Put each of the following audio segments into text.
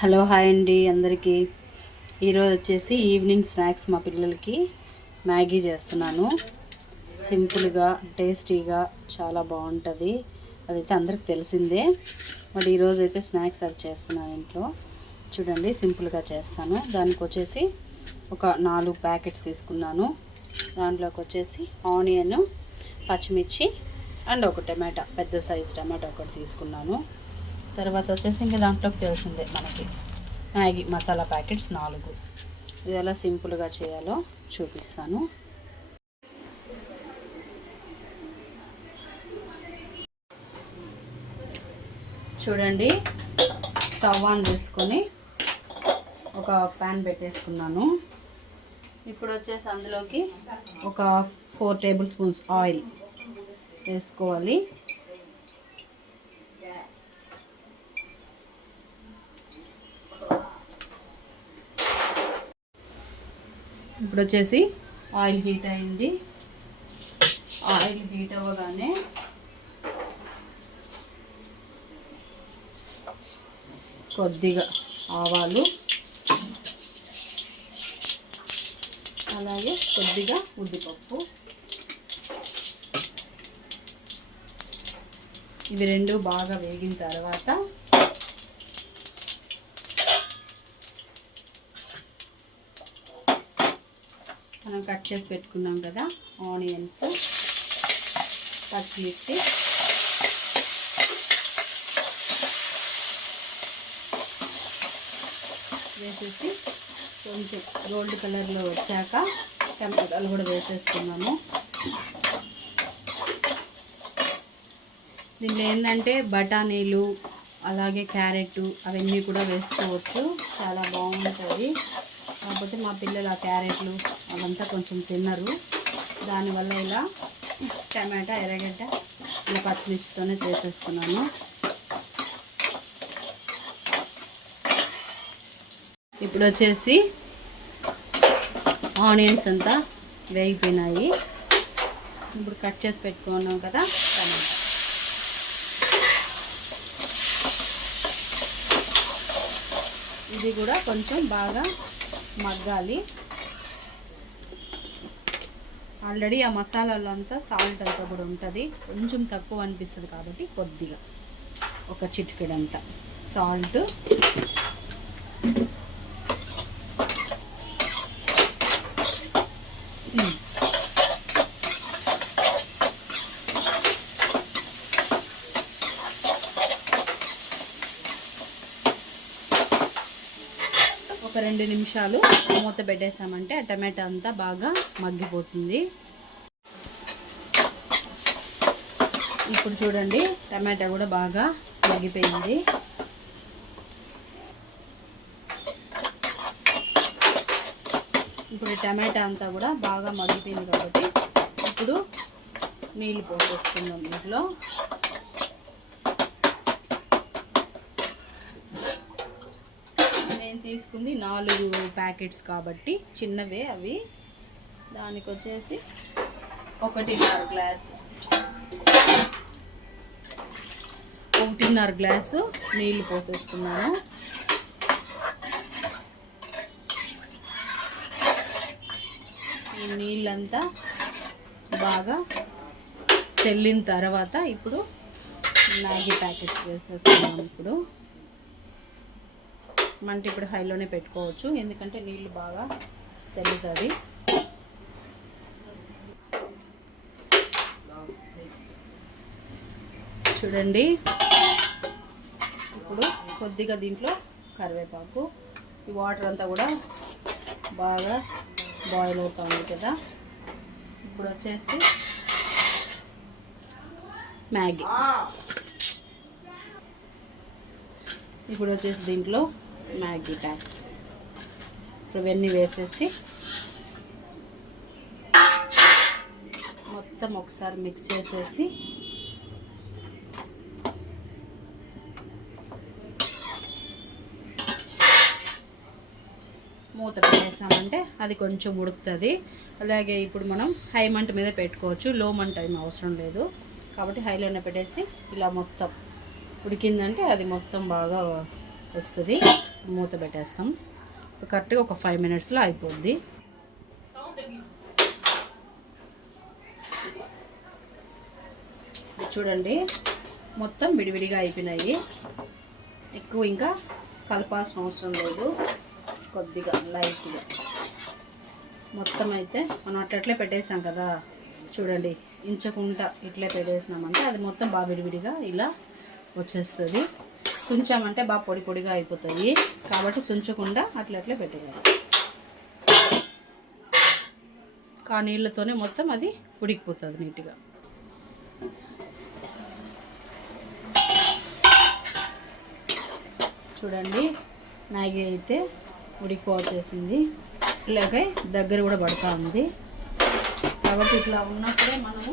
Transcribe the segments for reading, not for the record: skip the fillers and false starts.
Hello hi అండి అందరికీ. ఈరోజు వచ్చేసి ఈవినింగ్ స్నాక్స్ మా పిల్లలకి మ్యాగీ చేస్తున్నాను. సింపుల్గా టేస్టీగా చాలా బాగుంటుంది. అదైతే అందరికి తెలిసిందే. మరి ఈరోజు అయితే స్నాక్స్ అది చేస్తున్నాను ఇంట్లో. చూడండి సింపుల్గా చేస్తాను. దానికి వచ్చేసి ఒక 4 ప్యాకెట్స్ తీసుకున్నాను. దాంట్లోకి వచ్చేసి ఆనియన్, పచ్చిమిర్చి అండ్ ఒక టమాటా, పెద్ద సైజ్ టమాటా ఒకటి తీసుకున్నాను. తర్వాత వచ్చేసి ఇంకా దాంట్లోకి తెలిసిందే మనకి మ్యాగీ మసాలా ప్యాకెట్స్ 4. ఇది ఎలా సింపుల్గా చేయాలో చూపిస్తాను. చూడండి, స్టవ్ ఆన్ చేసుకొని ఒక ప్యాన్ పెట్టేసుకున్నాను. ఇప్పుడు వచ్చేసి అందులోకి ఒక 4 టేబుల్ స్పూన్స్ ఆయిల్ వేసుకోవాలి. ఇప్పుడు వచ్చేసి ఆయిల్ హీట్ అయింది. ఆయిల్ హీట్ అవ్వగానే కొద్దిగా ఆవాలు, అలాగే కొద్దిగా ఉద్దిపప్పు, ఇవి రెండు బాగా వేగిన తర్వాత మనం కట్ చేసి పెట్టుకున్నాం కదా ఆనియన్స్, పచ్చిమిర్చి, వేసేసి కొంచెం గోల్డ్ కలర్లో వచ్చాక టమాటాలు కూడా వేసేసుకున్నాము. దీంట్లో ఏంటంటే బఠానీలు అలాగే క్యారెట్ అవన్నీ కూడా వేసుకోవచ్చు, చాలా బాగుంటుంది. కాకపోతే మా పిల్లలు ఆ క్యారెట్లు అవంతా కొంచెం తిన్నరు. దానివల్ల ఇలా టమాటా, ఎర్రగడ్డ, ఇలా పచ్చిమిర్చితోనే చేసేస్తున్నాను. ఇప్పుడు వచ్చేసి ఆనియన్స్ అంతా వేగిపోయినాయి. ఇప్పుడు కట్ చేసి పెట్టుకున్నాం కదా టమాటా, ఇది కూడా కొంచెం బాగా మగ్గాలి. ఆల్రెడీ ఆ మసాలాలో అంతా సాల్ట్ అంతా కూడా ఉంటుంది, కొంచెం తక్కువ అనిపిస్తుంది కాబట్టి కొద్దిగా ఒక చిటికెడంతా సాల్ట్, ఒక 2 నిమిషాలు మూత పెట్టేసామంటే ఆ టమాటా అంతా బాగా మగ్గిపోతుంది. ఇప్పుడు చూడండి టమాటా కూడా బాగా మగ్గిపోయింది. ఇప్పుడు టమాటా అంతా కూడా బాగా మగ్గిపోయింది కాబట్టి ఇప్పుడు నీళ్ళు పోసేసుకుందాం. ఇంట్లో నేను తీసుకుంది 4 ప్యాకెట్స్ కాబట్టి చిన్నవే అవి. దానికి వచ్చేసి 1.5 గ్లాసు నీళ్ళు పోసేసుకున్నాను. ఈ నీళ్ళంతా బాగా తెల్లిన తర్వాత ఇప్పుడు మ్యాగీ ప్యాకెట్స్ వేసేసుకున్నాను. ఇప్పుడు హైలోనే పెట్టుకోవచ్చు, ఎందుకంటే నీళ్ళు బాగా తెల్లుతుంది. చూడండి, ఇప్పుడు కొద్దిగా దీంట్లో కరివేపాకు, ఈ వాటర్ అంతా కూడా బాగా బాయిల్ అవుతుంది కదా. ఇప్పుడు వచ్చేసి మ్యాగీ, ఇప్పుడు వచ్చేసి దీంట్లో మ్యాగీ ప్యాక్ ఇవన్నీ వేసేసి మొత్తం ఒకసారి మిక్స్ చేసేసి మూత పెట్టేసామంటే అది కొంచెం ఉడుకుతుంది. అలాగే ఇప్పుడు మనం హై మంట మీద పెట్టుకోవచ్చు, లో మంట ఏం అవసరం లేదు. కాబట్టి హైలోనే పెట్టేసి ఇలా మొత్తం ఉడికిందంటే అది మొత్తం బాగా వస్తుంది. మూత పెట్టేస్తాం. కరెక్ట్గా ఒక 5 మినిట్స్లో అయిపోద్ది. చూడండి మొత్తం విడివిడిగా అయిపోయినాయి. ఎక్కువ ఇంకా కలపాల్సిన అవసరం లేదు. కొద్దిగా లైట్గా మొత్తం అయితే మనం అట్లట్లే పెట్టేసాం కదా. చూడండి ఇంచకుండా ఇట్లే పెట్టేసినామంటే అది మొత్తం బాగా విడివిడిగా ఇలా వచ్చేస్తుంది. తుంచామంటే బాగా పొడి పొడిగా అయిపోతాయి. కాబట్టి తుంచకుండా అట్లట్లే పెట్టేయాలి. ఆ నీళ్ళతోనే మొత్తం అది ఉడికిపోతుంది నీట్గా. చూడండి మ్యాగీ అయితే ఉడికిపోచేసింది. ఇలాగే దగ్గర కూడా పడుతూ ఉంది. కాబట్టి ఇట్లా ఉన్నప్పుడే మనము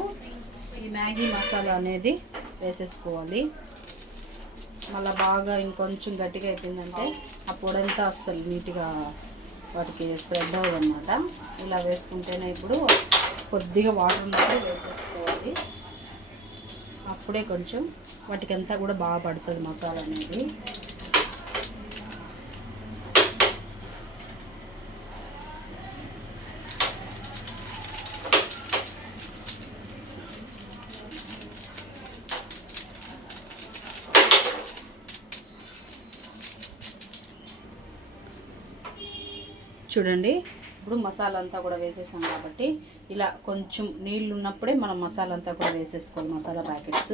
ఈ మ్యాగీ మసాలా అనేది వేసేసుకోవాలి. మళ్ళీ బాగా ఇంకొంచెం గట్టిగా అయిపోయిందంటే ఆ పొడంతా అస్సలు నీట్గా వాటికి స్ప్రెడ్ అవ్వదన్నమాట. ఇలా వేసుకుంటేనే ఇప్పుడు కొద్దిగా వాటర్ ఉన్నప్పుడు వేసేసుకోవాలి. అప్పుడే కొంచెం వాటికంతా కూడా బాగా పడుతుంది మసాలా అనేది. చూడండి ఇప్పుడు మసాలా అంతా కూడా వేసేసాం కాబట్టి ఇలా కొంచెం నీళ్ళు ఉన్నప్పుడే మనం మసాలా అంతా కూడా వేసేసుకోవాలి. మసాలా ప్యాకెట్స్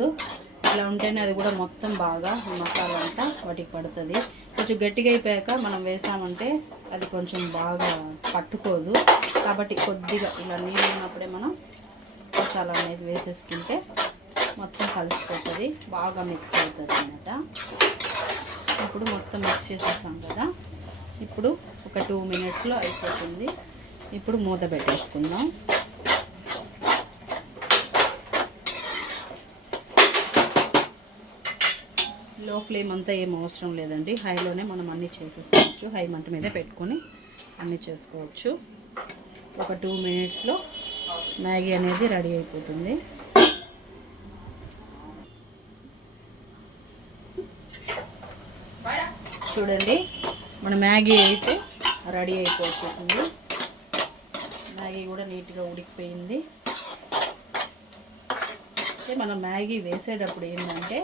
ఇలా ఉంటేనే అది కూడా మొత్తం బాగా మసాలా అంతా వాటికి పడుతుంది. కొంచెం గట్టిగా అయిపోయాక మనం వేసామంటే అది కొంచెం బాగా పట్టుకోదు. కాబట్టి కొద్దిగా ఇలా నీళ్ళు ఉన్నప్పుడే మనం మసాలా అనేది వేసేసుకుంటే మొత్తం కలిసిపోతుంది, బాగా మిక్స్ అవుతుంది అన్నమాట. ఇప్పుడు మొత్తం మిక్స్ చేసేసాం కదా. ఇప్పుడు ఒక 2 మినిట్స్లో అయిపోతుంది. ఇప్పుడు మూత పెట్టేసుకుందాం. లో ఫ్లేమ్ అంతా ఏం అవసరం లేదండి. హైలోనే మనం అన్నీ చేసేసుకోవచ్చు. హై మంట మీద పెట్టుకొని అన్నీ చేసుకోవచ్చు. ఒక 2 మినిట్స్లో మ్యాగీ అనేది రెడీ అయిపోతుంది. చూడండి మన మ్యాగీ అయితే రెడీ అయిపోతుంది. మ్యాగీ కూడా నీట్గా ఉడికిపోయింది. అయితే మనం మ్యాగీ వేసేటప్పుడు ఏంటంటే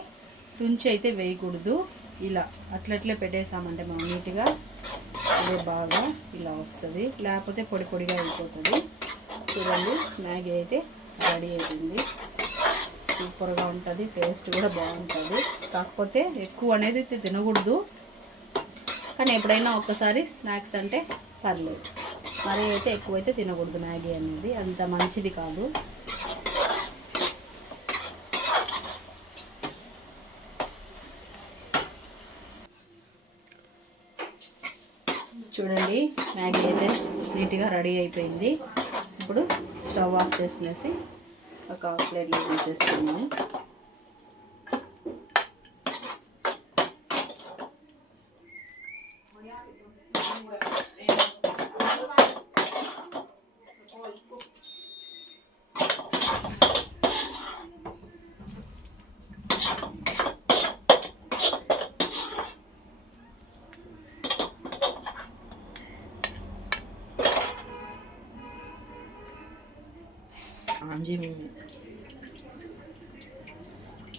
తుంచి అయితే వేయకూడదు. ఇలా అట్లట్లే పెట్టేసామంటే మనం నీట్గా అదే బాగా ఇలా వస్తుంది. లేకపోతే పొడి పొడిగా అయిపోతుంది. చూడండి మ్యాగీ అయితే రెడీ అయిపోయింది. సూపర్గా ఉంటుంది. టేస్ట్ కూడా బాగుంటుంది. కాకపోతే ఎక్కువ అనేది తినకూడదు. కానీ ఎప్పుడైనా ఒక్కసారి స్నాక్స్ అంటే పర్లేదు. మరీ అయితే ఎక్కువైతే తినకూడదు. మ్యాగీ అనేది అంత మంచిది కాదు. చూడండి మ్యాగీ అయితే నీట్గా రెడీ అయిపోయింది. ఇప్పుడు స్టవ్ ఆఫ్ చేసుకునేసి ఒక ప్లేట్లో తీసేసుకున్నాము.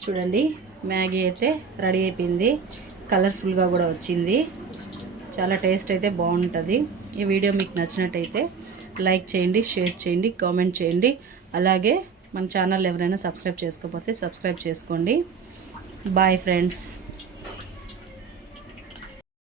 చూడండి మ్యాగీ అయితే రెడీ అయిపోయింది. కలర్ఫుల్గా కూడా వచ్చింది. చాలా టేస్ట్ అయితే బాగుంటుంది. ఈ వీడియో మీకు నచ్చినట్టయితే లైక్ చేయండి, షేర్ చేయండి, కామెంట్ చేయండి. అలాగే మన ఛానల్ ఎవరైనా సబ్స్క్రైబ్ చేసుకోకపోతే సబ్స్క్రైబ్ చేసుకోండి. Bye friends.